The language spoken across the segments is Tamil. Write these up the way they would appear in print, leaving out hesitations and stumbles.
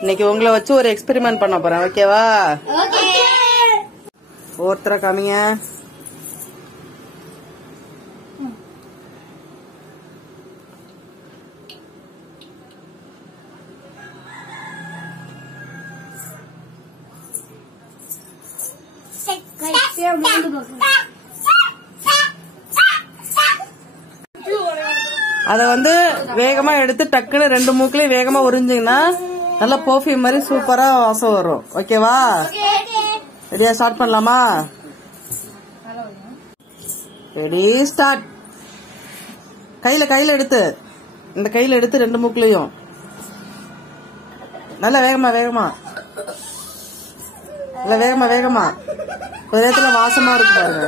இன்னைக்கு உங்களை வச்சு ஒரு எக்ஸ்பெரிமெண்ட் பண்ண போறேன். ஓகேவா? ஒருத்தர காமிங்க. அத வந்து வேகமா எடுத்து டக்குன்னு 2 மூக்குலயும் வேகமா உறிஞ்சிங்கன்னா நல்ல பர்ஃபியூம் மாதிரி சூப்பரா வாசம் வரும். ஓகேவா? ரெடியா? ஸ்டார்ட் பண்ணலாமா? Ready, start. கையில எடுத்து, இந்த கையில எடுத்து 2 மூக்குலயும் நல்லா வேகமா கொஞ்ச நேரத்துல வாசமா இருக்கு பாருங்க.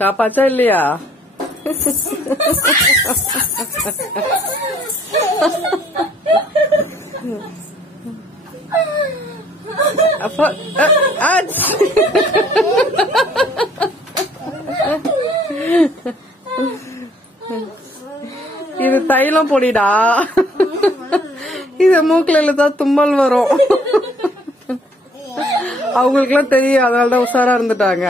காப்பாச்சா இல்லையா? அப்ப இது தைலம் பொடிடா. இது மூக்குல தான் தும்மல் வரும். அவங்களுக்கு எல்லாம் தெரியும், அதனாலதான் உஷாரா இருந்துட்டாங்க.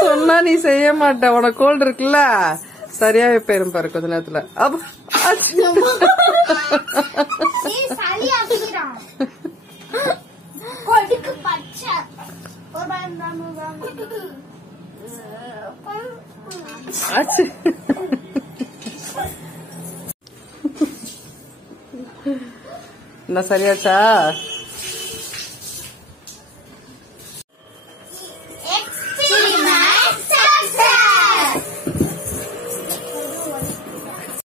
சொன்னா நீ செய்ய மாட்ட. உனக்கு கோல்டு இருக்குல்ல, சரியாவே போயிரும் பாரு கொஞ்ச நேரத்துல. என்ன சரியாச்சா?